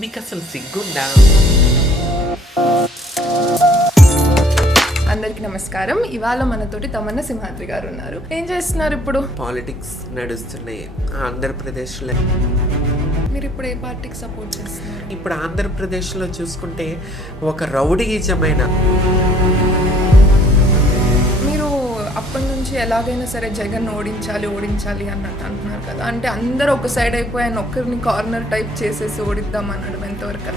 మీకసలు సిగ్గుందా? అందరికీ నమస్కారం. ఇవాళ మనతోటి తమన్నా సింహాద్రి గారు ఉన్నారు. ఏం చేస్తున్నారు ఇప్పుడు? పాలిటిక్స్ నడుస్తున్నాయి ఆంధ్రప్రదేశ్లో. మీరు ఇప్పుడు ఏ పార్టీకి సపోర్ట్ చేస్తున్నారు? ఇప్పుడు ఆంధ్రప్రదేశ్లో చూసుకుంటే ఒక రౌడీయిజమైన, మీరు అప్పటి నుంచి ఎలాగైనా సరే జగన్ ఓడించాలి అన్నట్టు అంటున్నారు కదా. అంటే అందరూ ఒక సైడ్ అయిపోయి ఆయన ఒక్కరిని కార్నర్ టైప్ చేసేసి ఓడిద్దాం అనడం ఎంతవరకు?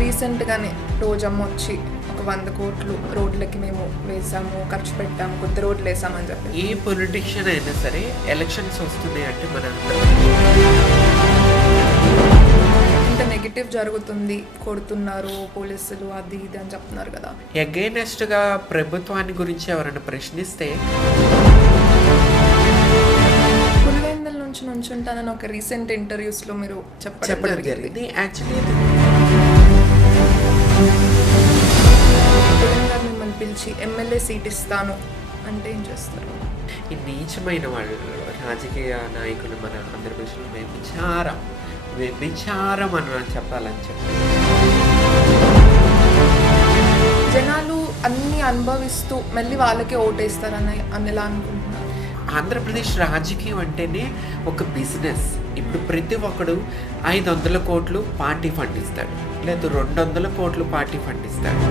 రీసెంట్గానే రోజమ్మ వచ్చి ఒక 100 కోట్లు రోడ్లకి మేము వేసాము, ఖర్చు పెట్టాము, కొత్త రోడ్లు వేసామని చెప్పి. ఏ పొలిటీషియన్ అయినా సరే ఎలక్షన్స్ వస్తున్నాయి అంటే మన ఇంత నెగిటివ్ జరుగుతుంది, కొడుతున్నారు పోలీసులు, అది ఇది అని చెప్తున్నారు కదా. అగైనెస్ట్గా ప్రభుత్వాన్ని గురించి ఎవరైనా ప్రశ్నిస్తే పులివెందుల నుంచి నుంచుంటానని ఒక రీసెంట్ ఇంటర్వ్యూస్లో మీరు చెప్పడం జరిగింది. యాక్చువల్లీ జగన్ గారు మిమ్మల్ని పిలిచి ఎమ్మెల్యే సీట్ ఇస్తాను అంటే ఏం చేస్తారు? ఈ నీచమైన వాళ్ళు రాజకీయ నాయకులు మన ఆంధ్రప్రదేశ్లో వ్యభిచారం అని చెప్పాలని చెప్పి జనాలు అన్ని అనుభవిస్తూ మళ్ళీ వాళ్ళకే ఓటేస్తారని ఎలా అనుకుంటున్నారు? ఆంధ్రప్రదేశ్ రాజకీయం అంటేనే ఒక బిజినెస్. ఇప్పుడు ప్రతి ఒక్కడు 500 కోట్లు పార్టీ ఫండ్ ఇస్తాడు, లేదు 200 కోట్లు పార్టీ ఫండ్ ఇస్తాడు.